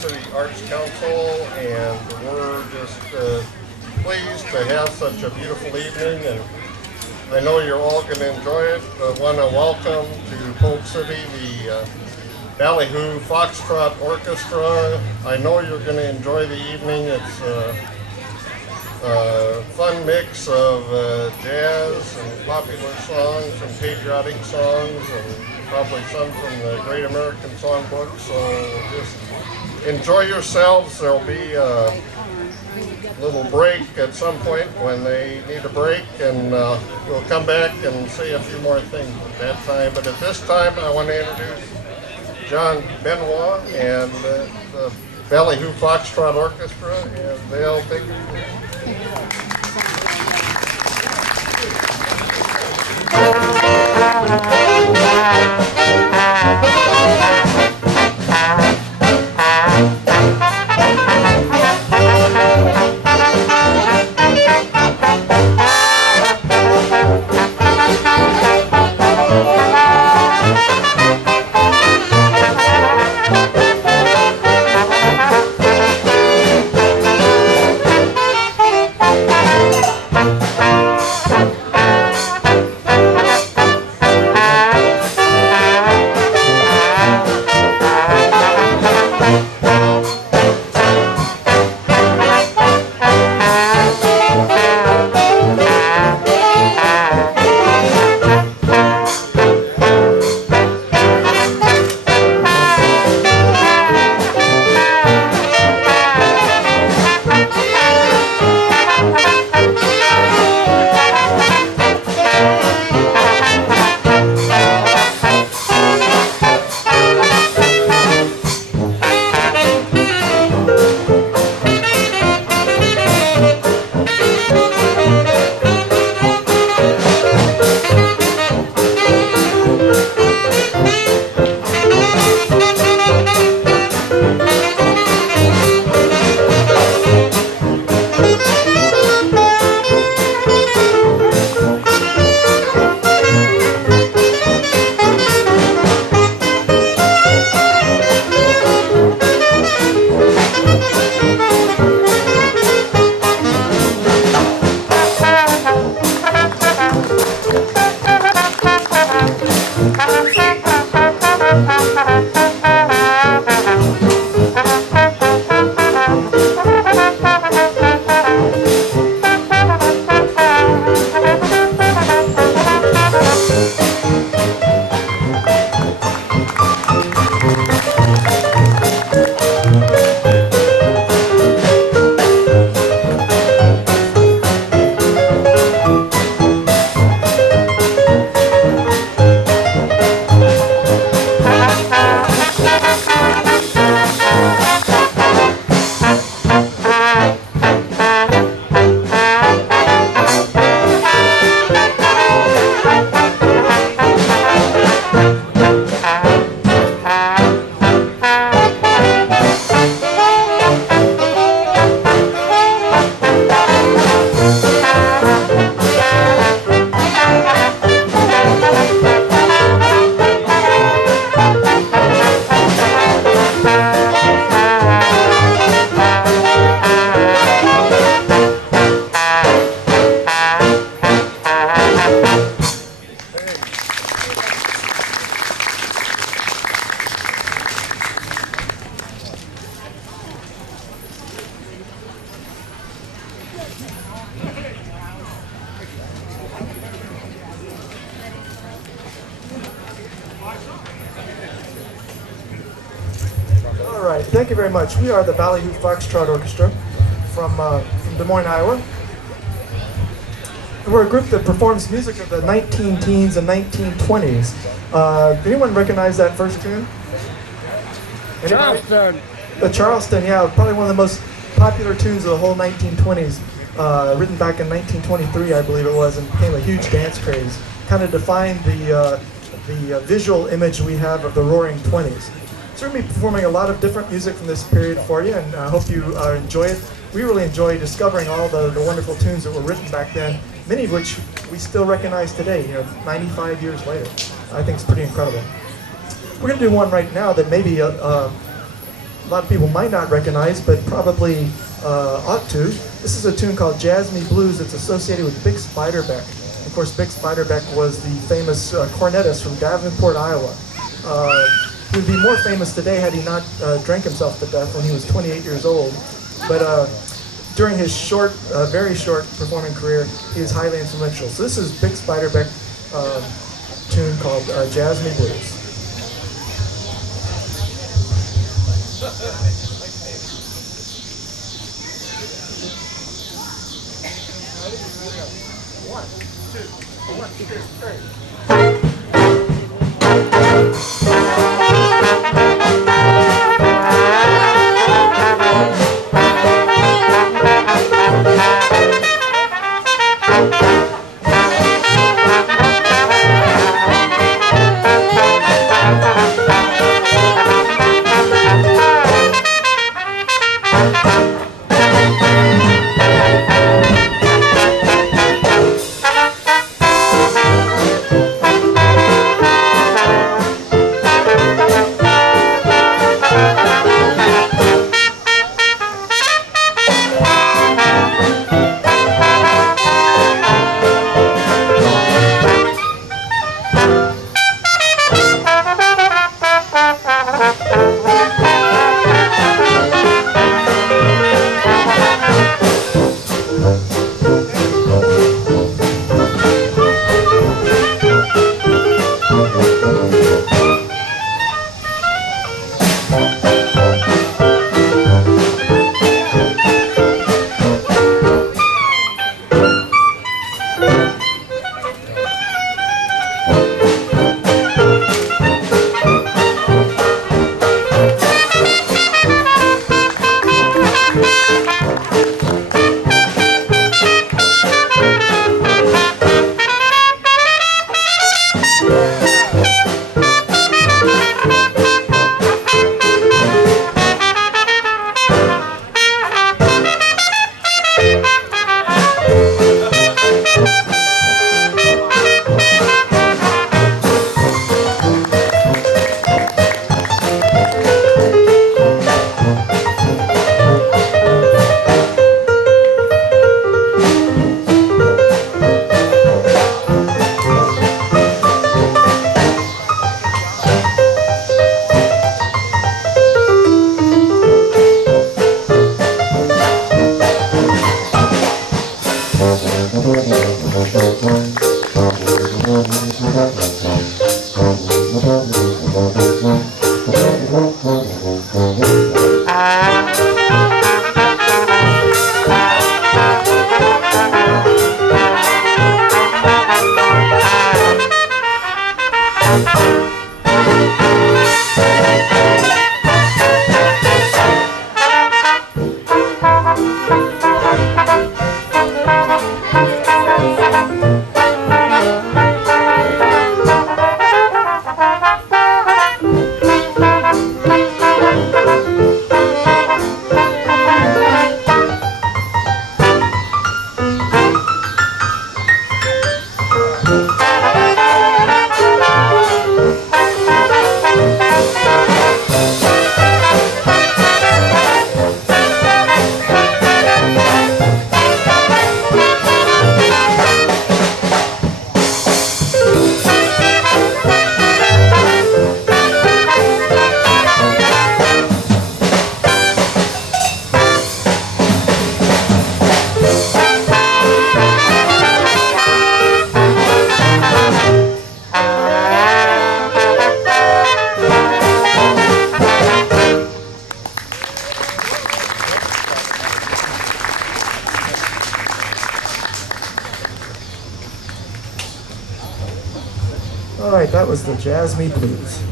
City Arts Council, and we're just pleased to have such a beautiful evening, and I know you're all going to enjoy it. I want to welcome to Polk City the Ballyhoo Foxtrot Orchestra. I know you're going to enjoy the evening. It's a fun mix of jazz and popular songs and patriotic songs, and probably some from the Great American Songbook. So just enjoy yourselves. There'll be a little break at some point when they need a break, and we'll come back and say a few more things at that time. But at this time, I want to introduce John Benoit and the Ballyhoo Foxtrot Orchestra, and they'll take Thank you very much. We are the Ballyhoo Foxtrot Orchestra from Des Moines, Iowa. We're a group that performs music of the 19-teens and 1920s. Anyone recognize that first tune? Anybody? Charleston. The Charleston, yeah, probably one of the most popular tunes of the whole 1920s. Written back in 1923, I believe it was, and became a huge dance craze. Kind of defined the visual image we have of the Roaring 20s. So we're going to be performing a lot of different music from this period for you, and I hope you enjoy it. We really enjoy discovering all the wonderful tunes that were written back then, many of which we still recognize today, 95 years later. I think it's pretty incredible. We're going to do one right now that maybe lot of people might not recognize, but probably ought to. This is a tune called JAZZMAN Blues. It's associated with Bix Beiderbecke. Of course, Bix Beiderbecke was the famous cornetist from Davenport, Iowa. He would be more famous today had he not drank himself to death when he was 28 years old. But during his short, very short performing career, he was highly influential. So this is Bix Beiderbecke tune called JAZZMAN Blues. One, two, three. All right, that was the JAZZMAN Blues.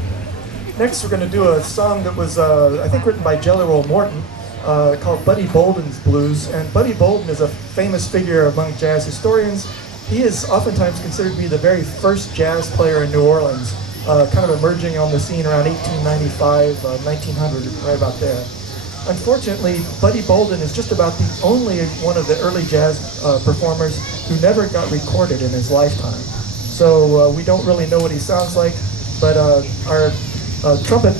Next, we're going to do a song that was, I think, written by Jelly Roll Morton, called Buddy Bolden's Blues. And Buddy Bolden is a famous figure among jazz historians. He is oftentimes considered to be the very first jazz player in New Orleans, kind of emerging on the scene around 1895, 1900, right about there. Unfortunately, Buddy Bolden is just about the only one of the early jazz performers who never got recorded in his lifetime. So we don't really know what he sounds like, but our trumpet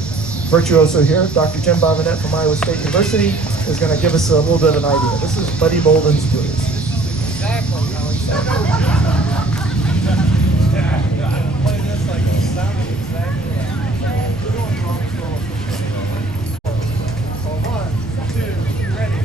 virtuoso here, Dr. Jim Bobinet from Iowa State University, is going to give us a little bit of an idea. This is Buddy Bolden's Blues. Exactly how he sounded. Play this like it sounded exactly like. So 1, 2, ready.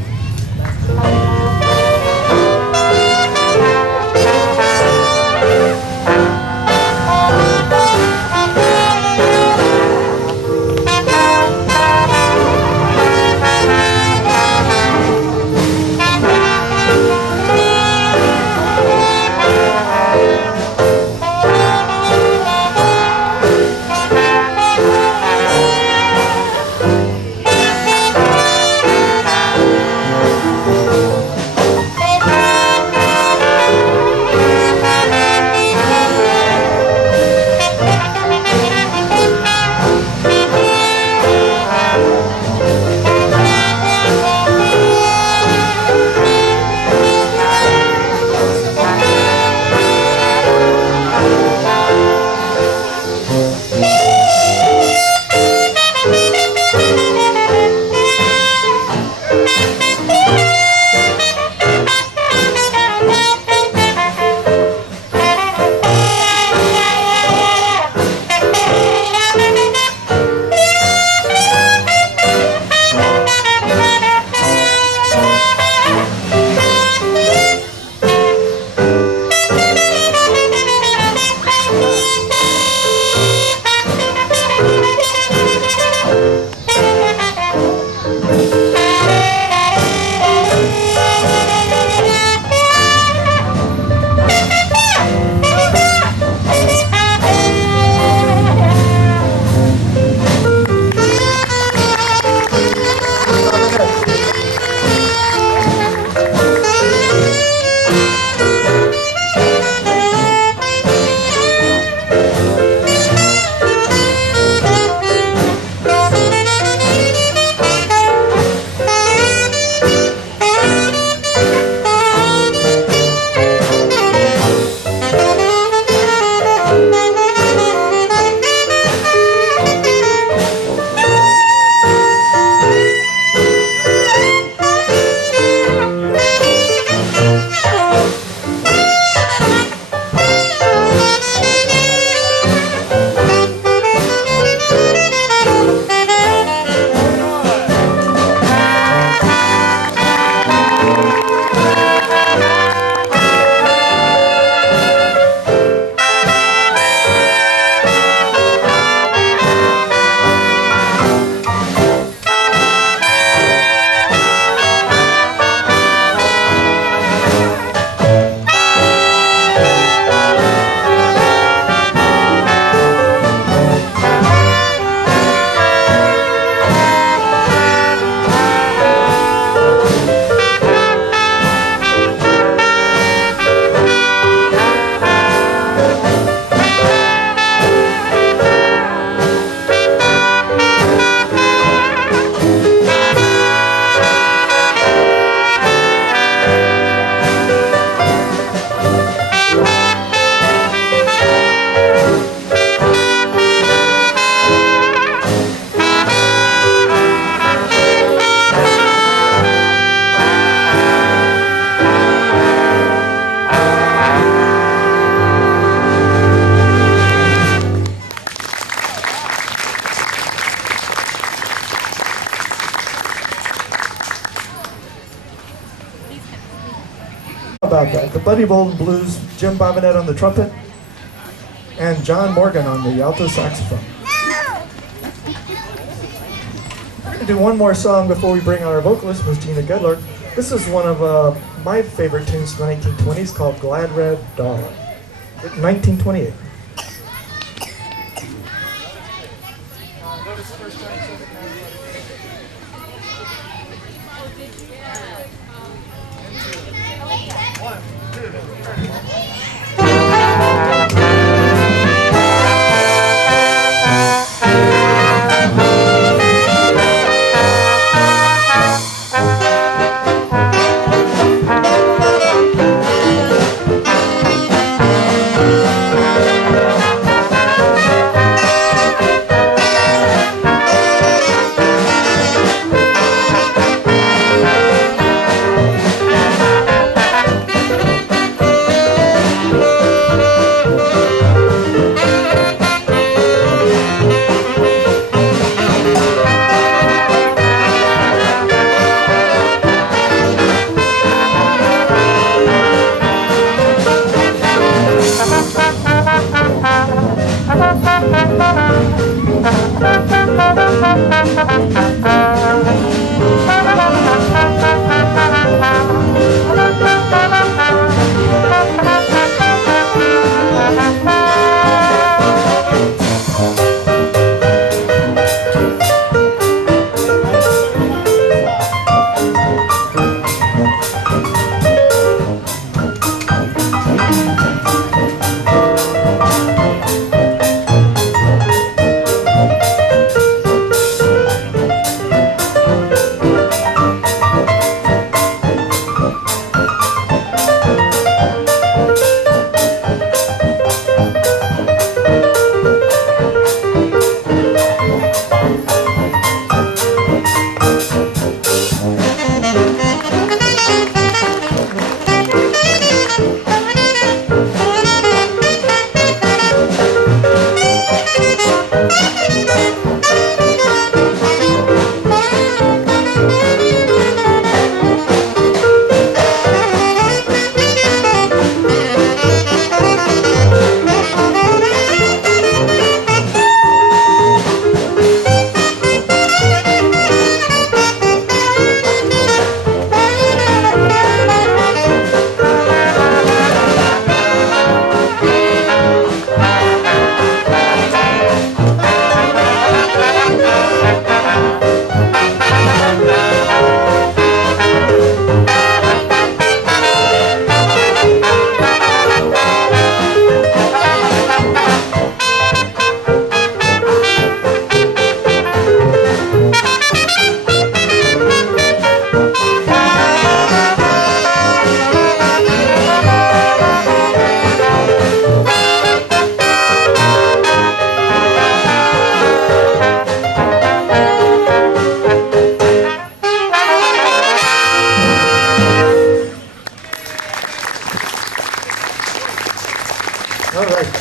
About that. The Buddy Bolden Blues, Jim Bobinet on the trumpet, and John Morgan on the alto saxophone. We're going to do one more song before we bring our vocalist, Miss Gina GEDLER. This is one of my favorite tunes from the 1920s called Glad Red Dawn, written 1928.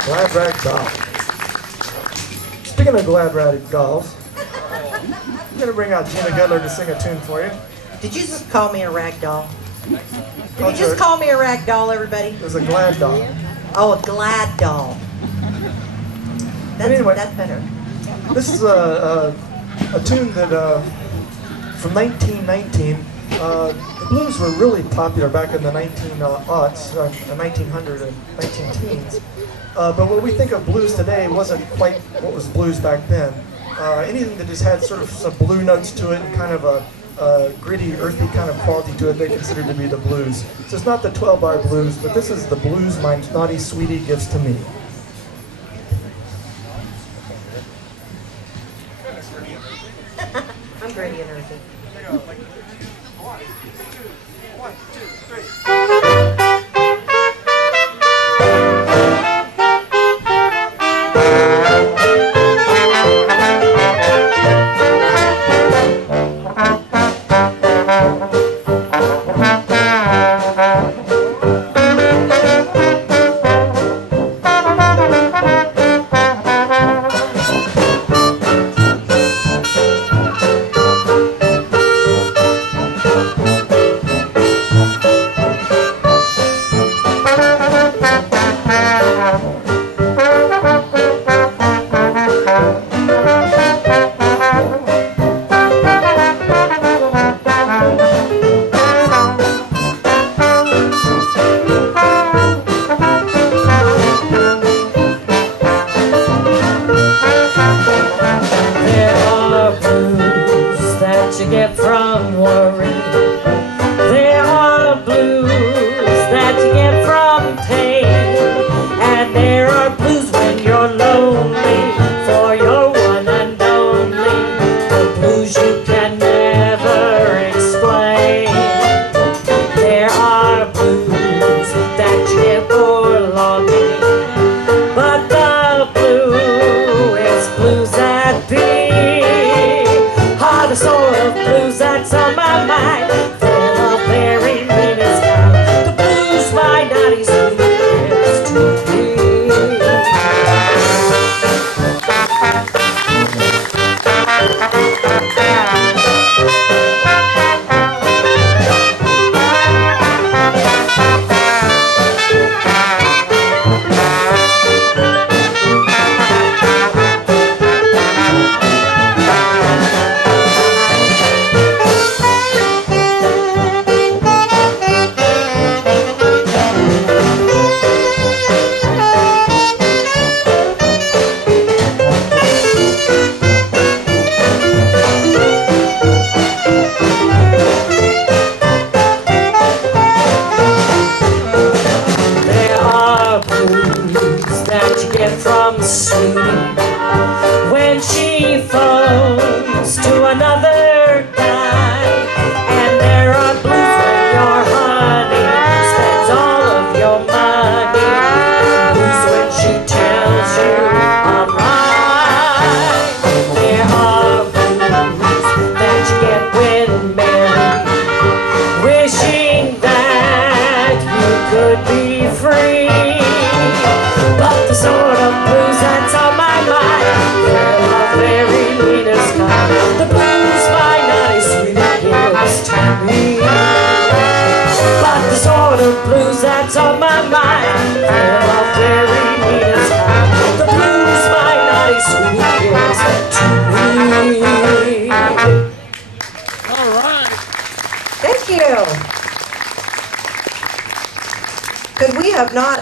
Glad Rag Doll. Speaking of Glad Rag Dolls, I'm going to bring out Gina GEDLER to sing a tune for you. Did you just call me a rag doll? Did you Culture. just call me a rag doll, everybody? It was a Glad Doll. Oh, a glad doll. That's, anyway. that's better. This is a tune that from 1919. The blues were really popular back in the 1900 and 19-teens. But what we think of blues today wasn't quite what was blues back then. Anything that just had sort of some blue notes to it and kind of a gritty, earthy kind of quality to it, they consider to be the blues. So it's not the 12-bar blues, but this is the blues my naughty sweetie gives to me. I'm gritty and earthy. One, two, three.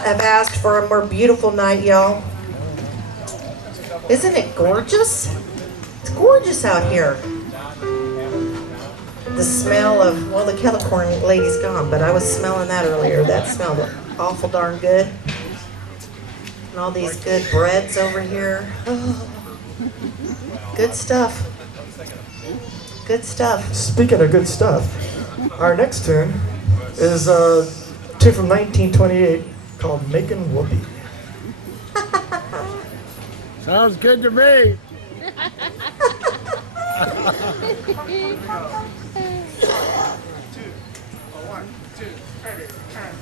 Have asked for a more beautiful night, y'all. Isn't it gorgeous? It's gorgeous out here. The smell of, well, the kettle corn lady's gone, but I was smelling that earlier. That smelled awful darn good. And all these good breads over here. Oh, good stuff. Good stuff. Speaking of good stuff, our next tune is a tune from 1928. Called Making Whoopee. Sounds good to me. One, two, ready, turn.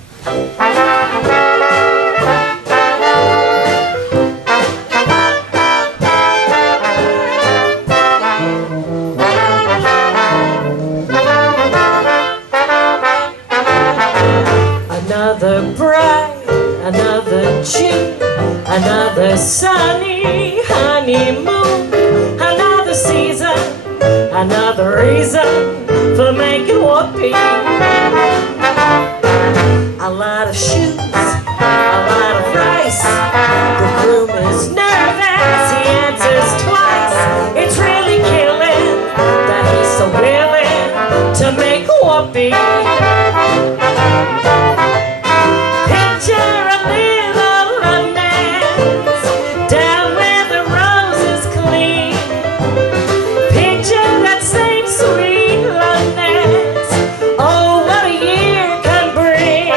Another sunny honeymoon, another season, another reason for making whoopee. A lot of shoes, a lot of rice. The groom is nervous, he answers twice. It's really killing that he's so willing to make whoopee. Picture a little romance down where the roses clean. Picture that same sweet loneliness. Oh, what a year can bring.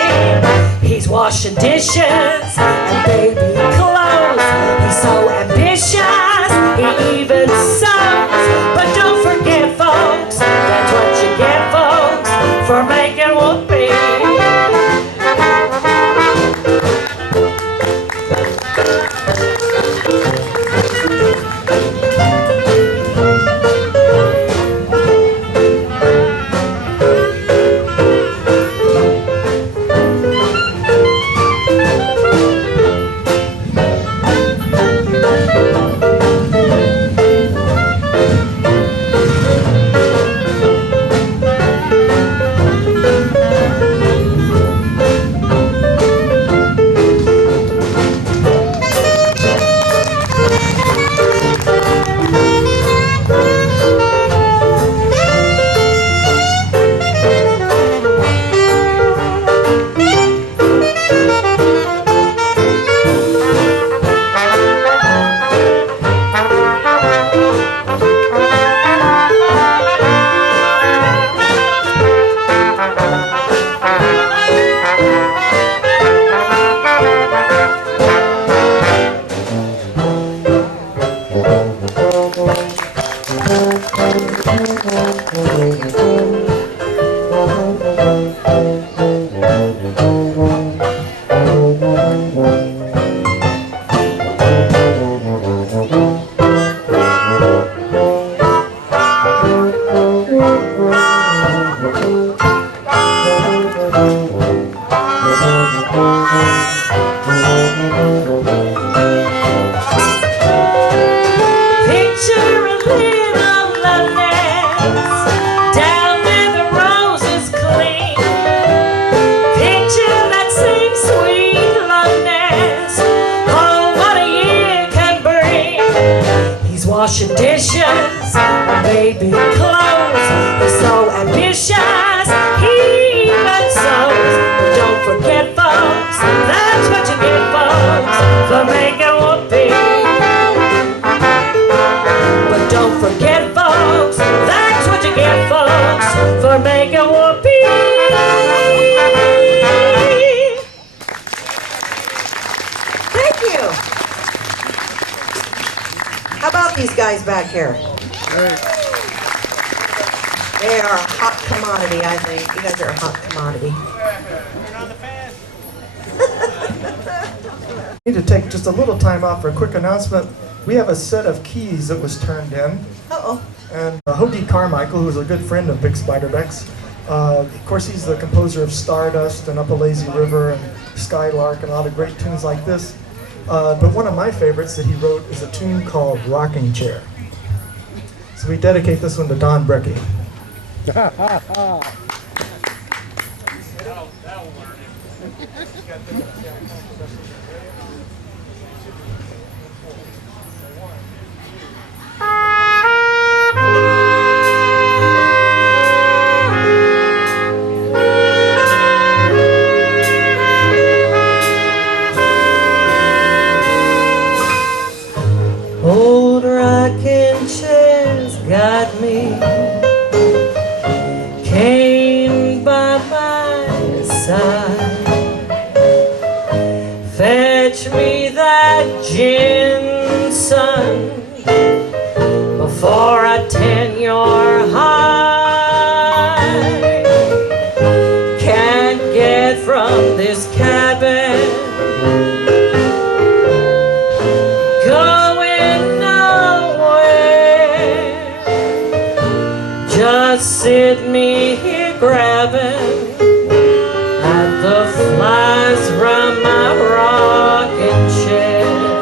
He's washing dishes and baby clothes. He's so ambitious, he even sews. But don't forget, folks, that's what you get, folks, for making whoopee. Washing dishes and baby clothes. He's so ambitious, he even sews. But don't forget, folks, that's what you get, folks, for making whoopee. But don't forget, folks, that's what you get, folks, for making whoopee. Thank you. How about these guys back here? They are a hot commodity, I think. You guys are a hot commodity. I need to take just a little time out for a quick announcement. We have a set of keys that was turned in. Uh-oh. And Hody Carmichael, who's a good friend of Big Spiderbeck's, of course he's the composer of Stardust and Up a Lazy River and Skylark and a lot of great tunes like this. But one of my favorites that he wrote is a tune called Rocking Chair. So we dedicate this one to Don Brecky. Old rocking chairs got me, came by my side. Fetch me that gin, son, before I tan your hide. Can't get from this cabin, just sit me here grabbing at the flies from my rocking chair.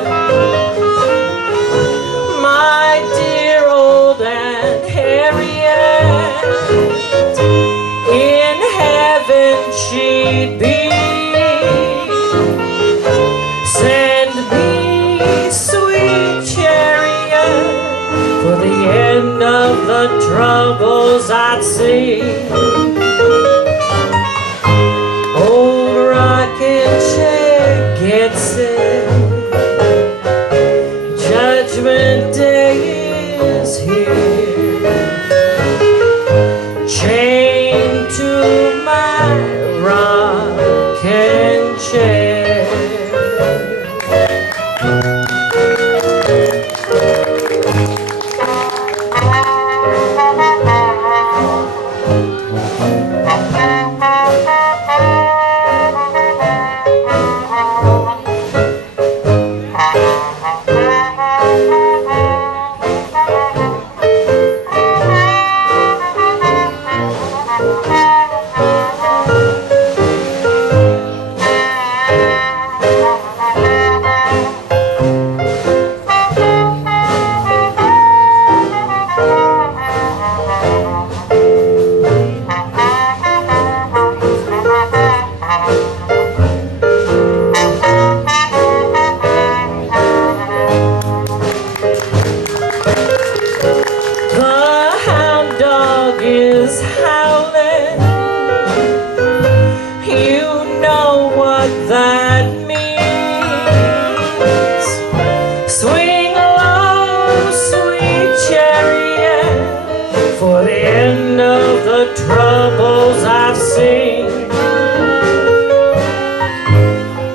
troubles I've seen.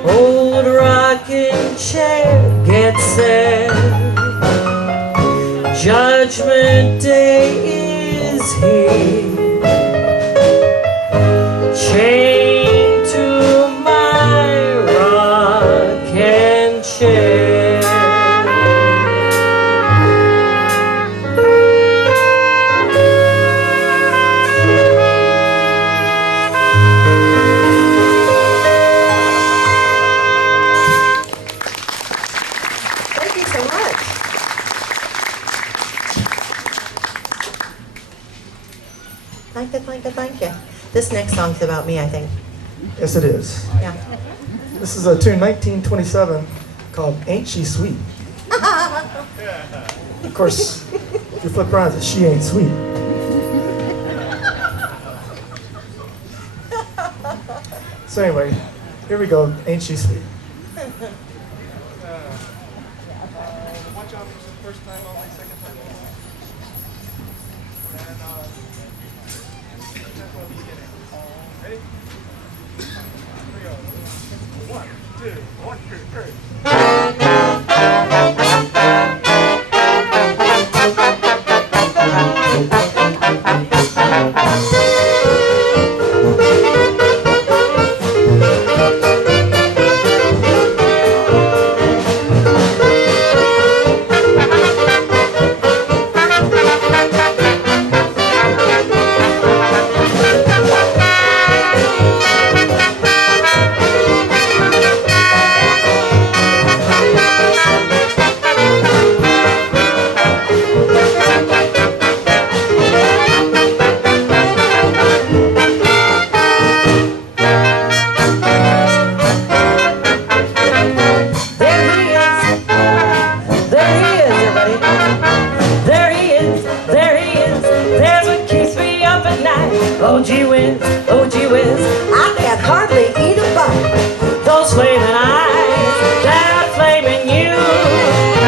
Old rocking chair gets set. Judgment Day is here. Chained to my rocking chair. Thank you so much. Thank you, thank you, thank you. This next song's about me, I think. Yes, it is. Yeah. This is a tune 1927 called Ain't She Sweet. Of course, if you flip around, it's She Ain't Sweet. So anyway, here we go, Ain't She Sweet. Watch out for the first time only, second time only. And that's what we get. Ready? Here we go. 1, 2, 1, Oh gee whiz, oh gee whiz, I can hardly eat a bite. those flaming eyes, that flaming you.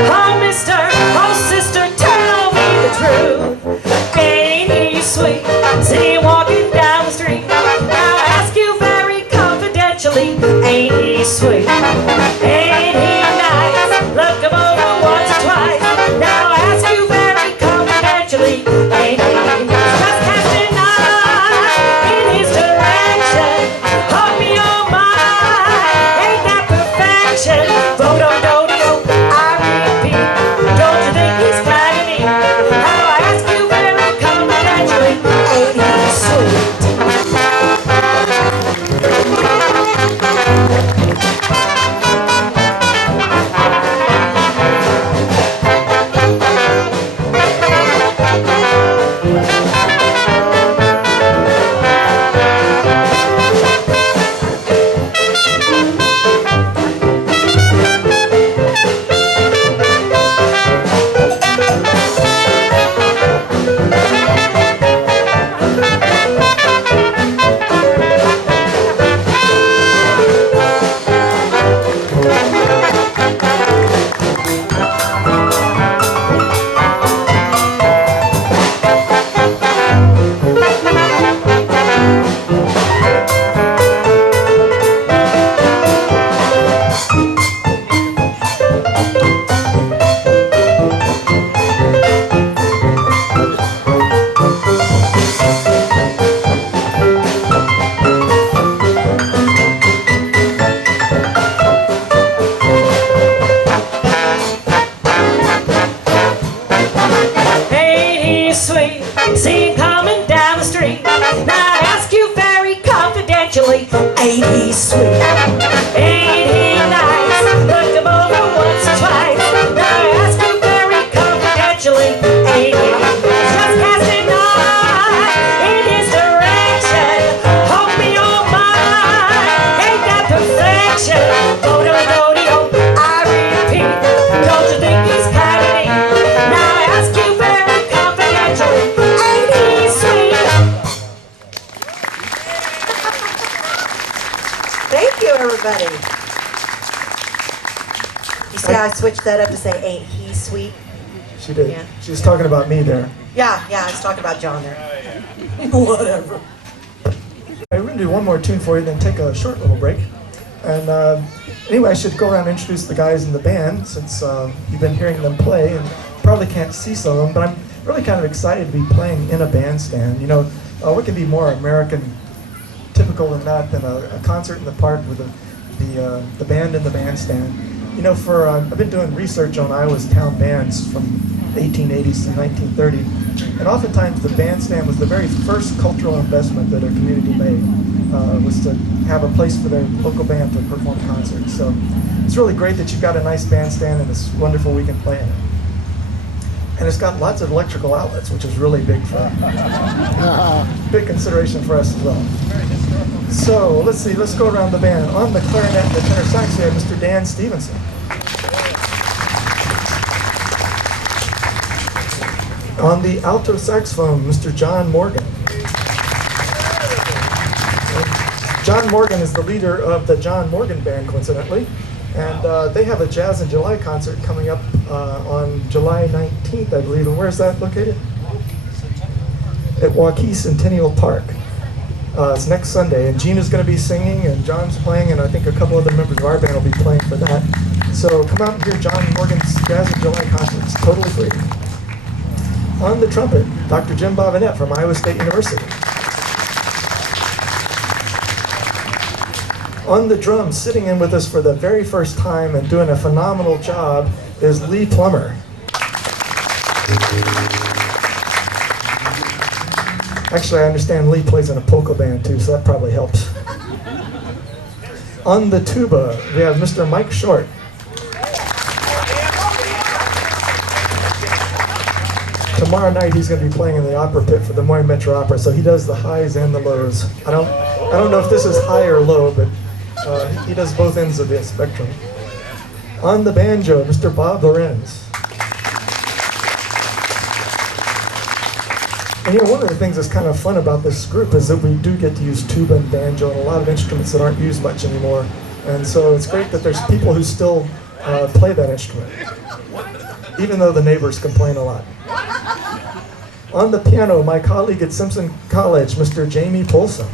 Oh mister, oh sister, tell me the truth. Ain't he sweet? See him walking down the street. I'll ask you very confidentially. Ain't he sweet? Ain't he nice? Look him over once or twice. Now I'll ask you very confidentially. Ain't he nice? Just casting eyes in his direction. Hold me on my, ain't that perfection? Vodo-do-do, I repeat. Don't you think he's kind of neat? Now I ask you very confidentially. Ain't he sweet? Ain't he sweet? See him coming down the street. Now I ask you very confidentially. Ain't he sweet? Ain't he nice? Look him over once or twice. Now I ask you very confidentially. Ain't he nice? Just casting eyes in his direction. Hold me on mine. Ain't that perfection? Vodo-do-do, I repeat. Don't you think he's kind of neat? Now I ask you very confidentially. Ain't he sweet? Thank you, everybody. You see how I switched that up to say, ain't he sweet? She did. Yeah. She was talking about me there. Yeah, I was talking about John there. Whatever. we're going to do one more tune for you, then take a short little break. And anyway, I should go around and introduce the guys in the band, since you've been hearing them play and probably can't see some of them, but I'm really kind of excited to be playing in a bandstand. You know, what can be more American typical than that than a concert in the park with the band in the bandstand. You know, I've been doing research on Iowa's town bands from the 1880s to 1930, and oftentimes the bandstand was the very first cultural investment that a community made, was to have a place for their local band to perform concerts. So it's really great that you've got a nice bandstand and it's wonderful we can play in it. And it's got lots of electrical outlets, which is really big consideration for us as well. So let's see, let's go around the band. On the clarinet and the tenor sax, we have Mr. Dan Stevenson. On the alto saxophone, Mr. John Morgan. John Morgan is the leader of the John Morgan Band, coincidentally. And they have a Jazz in July concert coming up on July 19th, I believe. And where's that located? At Waukee Centennial Park. It's next Sunday, and Gina's going to be singing, and John's playing, and I think a couple other members of our band will be playing for that. So come out and hear John Morgan's Jazz in July concert. It's totally free. On the trumpet, Dr. Jim Bobinet from Iowa State University. On the drums, sitting in with us for the very first time and doing a phenomenal job, is Lee Plummer. Actually, I understand Lee plays in a polka band too, so that probably helps. On the tuba, we have Mr. Mike Short. Tomorrow night he's going to be playing in the opera pit for the Moy Metro Opera, so he does the highs and the lows. I don't know if this is high or low, but he does both ends of the spectrum. On the banjo, Mr. Bob Lorenz. And you know, one of the things that's kind of fun about this group is that we do get to use tuba and banjo and a lot of instruments that aren't used much anymore. And so it's great that there's people who still play that instrument, even though the neighbors complain a lot. On the piano, my colleague at Simpson College, Mr. Jamie Polson.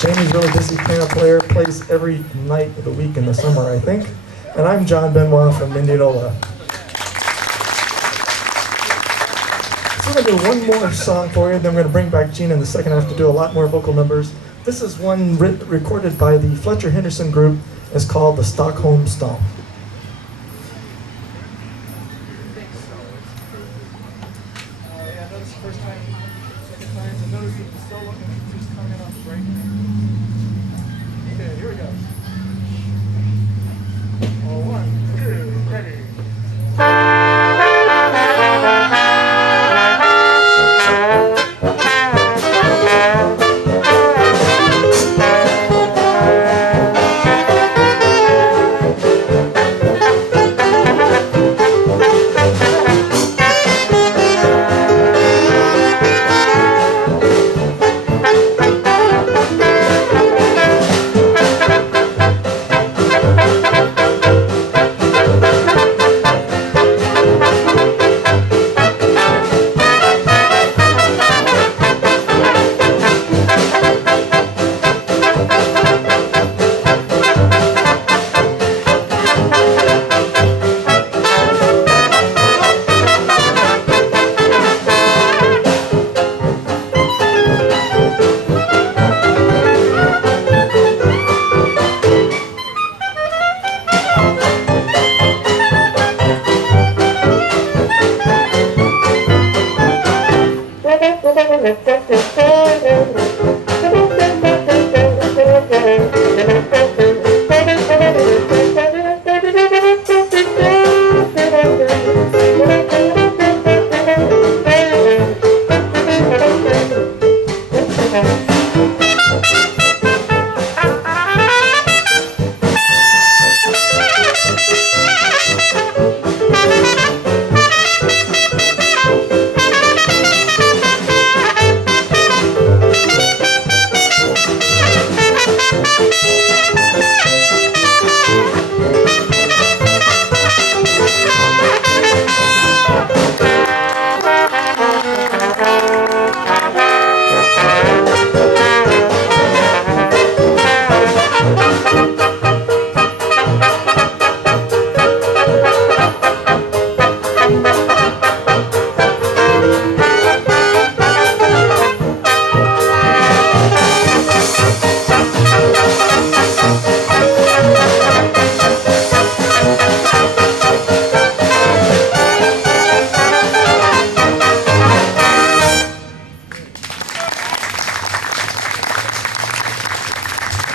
Jamie's a really busy piano player, plays every night of the week in the summer, I think. And I'm John Benoit from Indianola. So we're going to do one more song for you, then we're going to bring back Gina in the second half to do a lot more vocal numbers. This is one recorded by the Fletcher Henderson Group. It's called the Stockholm Stomp. Yeah, notice the first time, second time, and notice that the solo just coming off the break. Okay, here we go. Oh, 1, 2, ready. Thank you.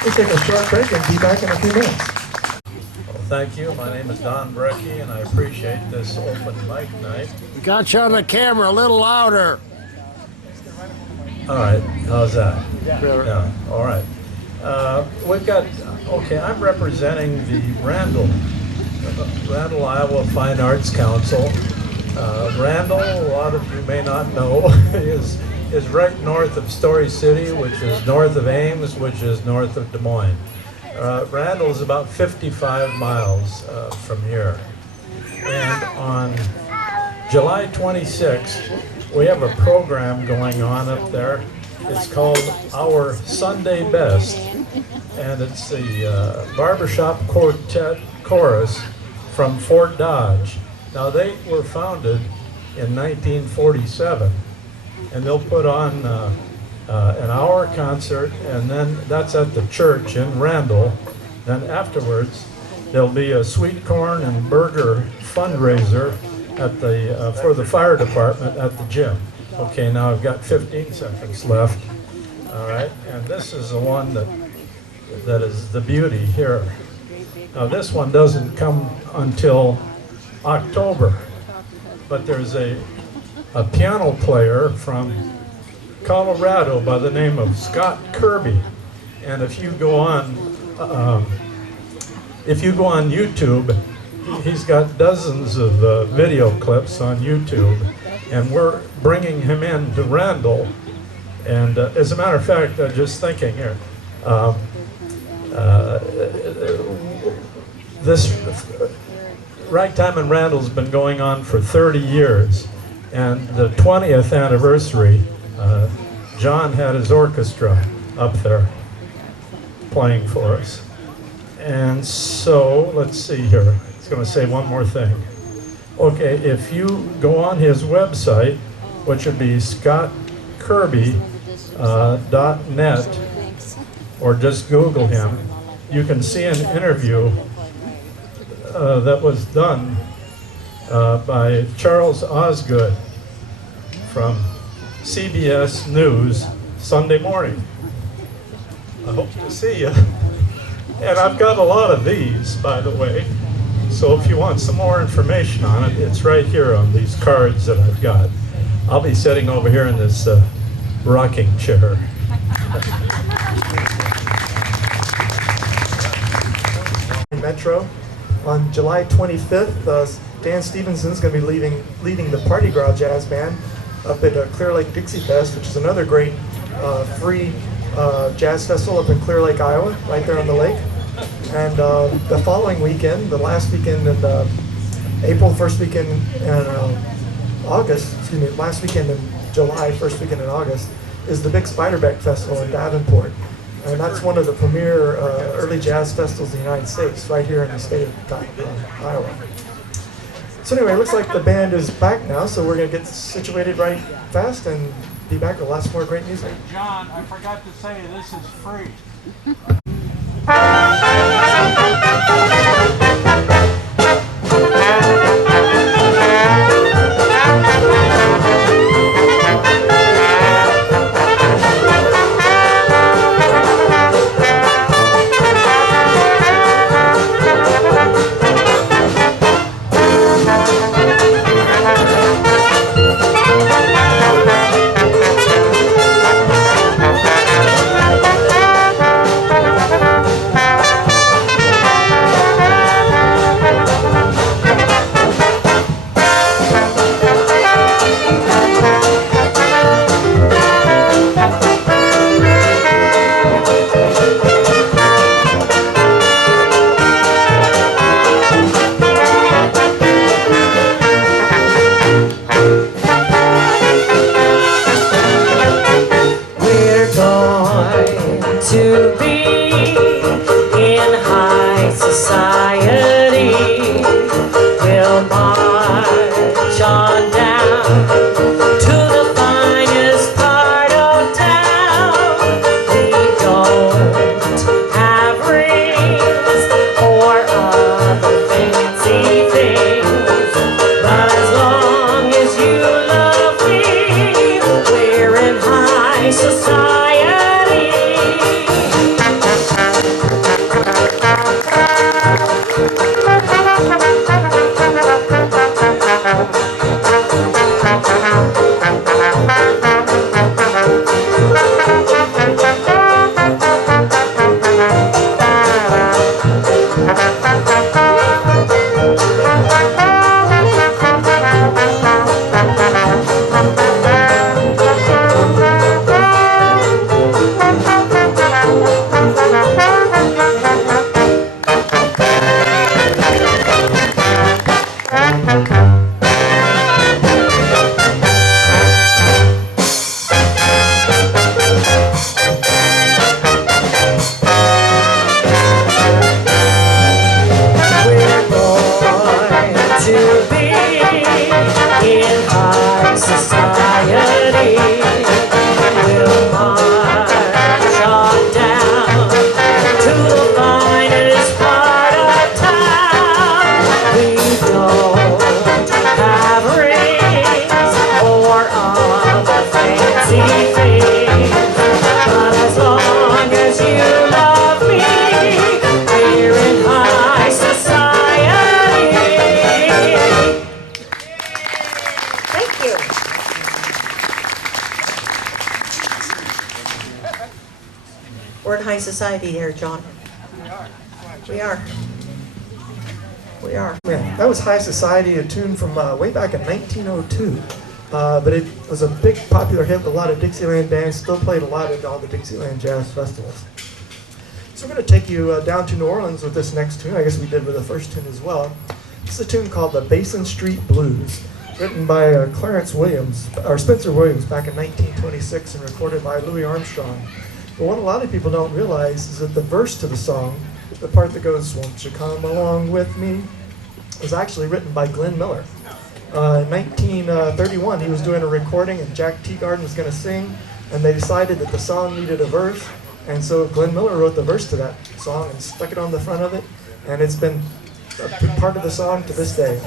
we'll take a short break and be back in a few minutes. Well, thank you. My name is Don Brecky, and I appreciate this open mic night. We got you on the camera a little louder. All right, how's that? Better. Yeah, all right. We've got, okay, I'm representing the Randall, Iowa Fine Arts Council. Randall, a lot of you may not know, is right north of Story City, which is north of Ames, which is north of Des Moines. Randall is about 55 miles from here. And on July 26th, we have a program going on up there. It's called Our Sunday Best, and it's the Barbershop Quartet Chorus from Fort Dodge. Now, they were founded in 1947, and they'll put on an hour concert, and then that's at the church in Randall. Then afterwards, there'll be a sweet corn and burger fundraiser at the for the fire department at the gym. Okay, now I've got 15 seconds left. All right, and this is the one that is the beauty here. Now, this one doesn't come until October, but there's a piano player from Colorado by the name of Scott Kirby, and if you go on YouTube, he's got dozens of video clips on YouTube, and we're bringing him in to Randall. And as a matter of fact, just thinking here, this Ragtime in Randall's been going on for 30 years, and the 20th anniversary, John had his orchestra up there playing for us. And so, let's see here, I was going to say one more thing. Okay, if you go on his website, which would be scottkirby.net, or just Google him, you can see an interview that was done by Charles Osgood from CBS News Sunday morning. I hope to see you. And I've got a lot of these, by the way. So if you want some more information on it, it's right here on these cards that I've got. I'll be sitting over here in this rocking chair. Metro. On July 25th, Dan Stevenson's going to be leading the Party Growl Jazz Band up at Clear Lake Dixie Fest, which is another great free jazz festival up in Clear Lake, Iowa, right there on the lake. And the following weekend, the last weekend in April, first weekend in August, excuse me, last weekend in July, first weekend in August, is the Big Spiderbeck Festival in Davenport. And that's one of the premier early jazz festivals in the United States, right here in the state of Iowa. So anyway, it looks like the band is back now, so we're going to get situated right fast and be back with lots more great music. John, I forgot to say this is free. Society. We're in high society here, John. We are. We are. Yeah, that was High Society, a tune from way back in 1902. But it was a big popular hit with a lot of Dixieland bands, still played a lot at all the Dixieland jazz festivals. So we're going to take you down to New Orleans with this next tune. I guess we did with the first tune as well. This is a tune called the Basin Street Blues, written by Clarence Williams, or Spencer Williams, back in 1926 and recorded by Louis Armstrong. But what a lot of people don't realize is that the verse to the song, the part that goes, "Won't you come along with me," was actually written by Glenn Miller. In 1931, he was doing a recording and Jack Teagarden was going to sing, and they decided that the song needed a verse, and so Glenn Miller wrote the verse to that song and stuck it on the front of it, and it's been a big part of the song to this day.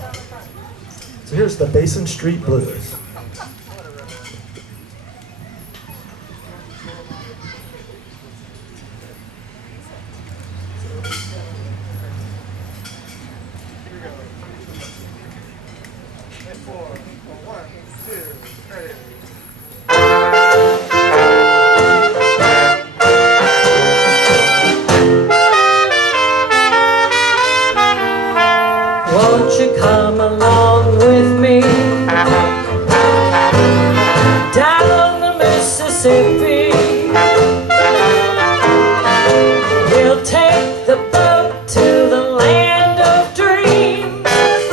So here's the Basin Street Blues. Won't you come along with me down the Mississippi? We'll take the boat to the land of dreams,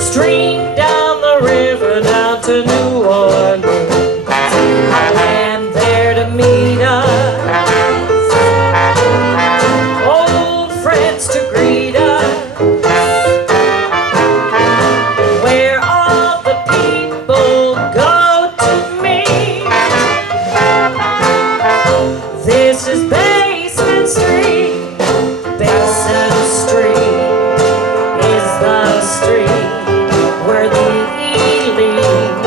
stream down the river down to New Orleans, and there to meet us, old friends to greet us. This is Basin Street. Basin Street is the street where the elite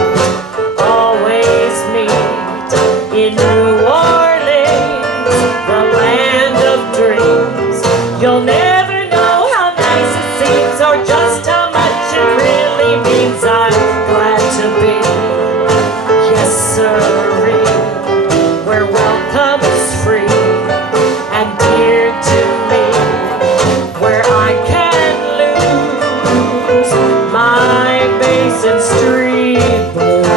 always meet. In New Orleans, the land of dreams, you'll never know how nice it seems or just how much it really means. I'm glad to be, yes sirree, where welcome is free and dear to me, where I can lose my Basin Street blues.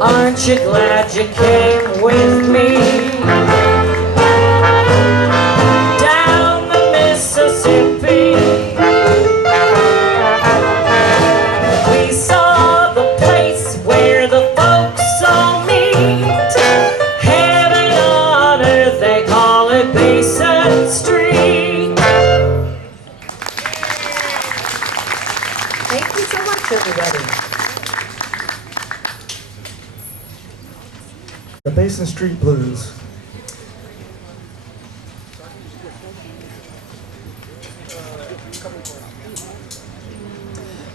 Aren't you glad you came with me down the Mississippi? We saw the place where the folks all meet. Heaven on earth, they call it Basin Street. Thank you so much, everybody. The Basin Street Blues.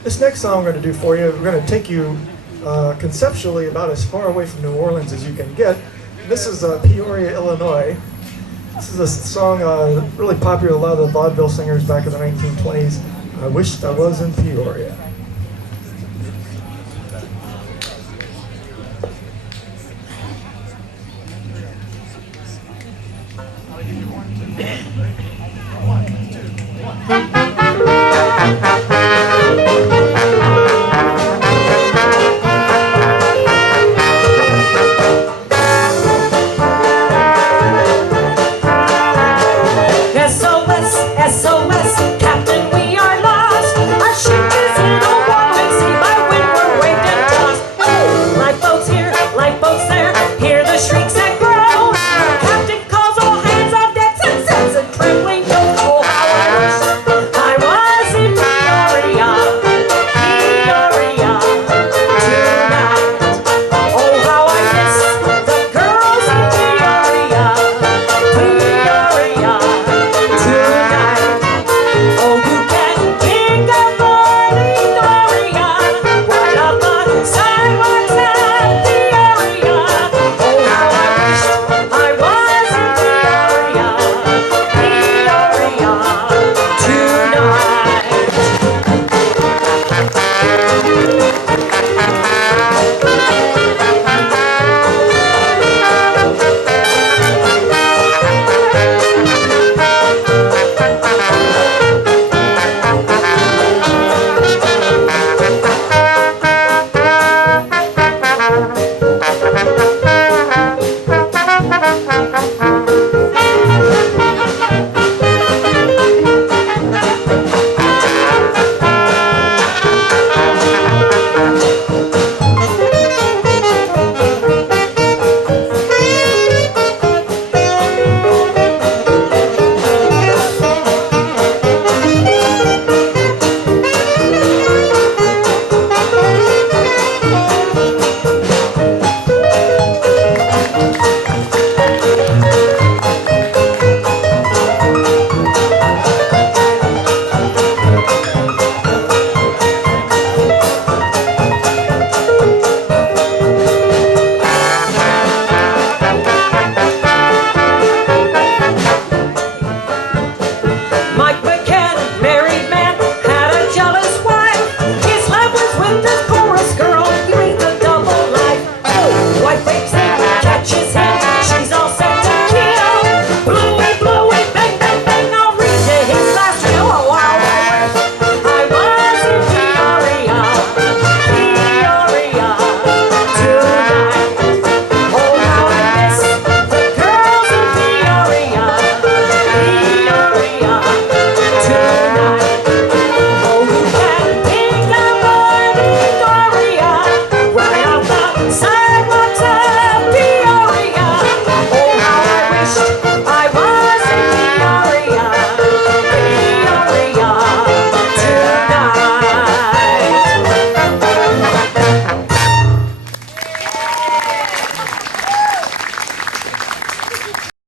This next song we're going to do for you, we're going to take you conceptually about as far away from New Orleans as you can get. This is Peoria, Illinois. This is a song really popular with a lot of the vaudeville singers back in the 1920s. I wished I was in Peoria.